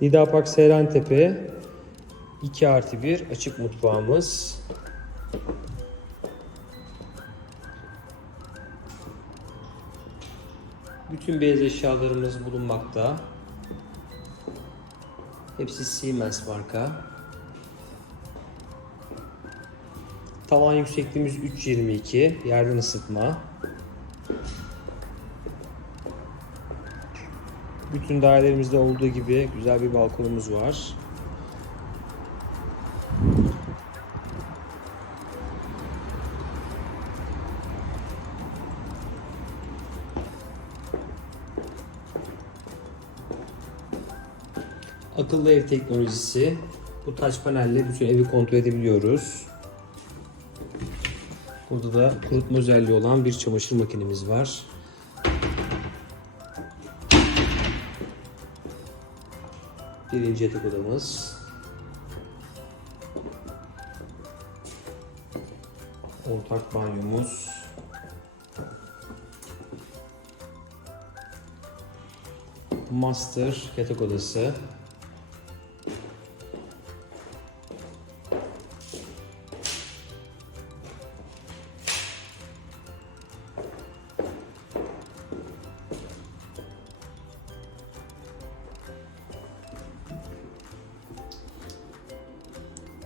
Nida Park Seyrantepe 2 artı 1 açık mutfağımız. Bütün beyaz eşyalarımız bulunmakta. Hepsi Siemens marka. Tavan yüksekliğimiz 3.22. Yerden ısıtma. Bütün dairelerimizde olduğu gibi güzel bir balkonumuz var. Akıllı ev teknolojisi. Bu taç panelle bütün evi kontrol edebiliyoruz. Burada da kurutma özelliği olan bir çamaşır makinemiz var. Birinci yatak odamız. Ortak banyomuz. Master yatak odası.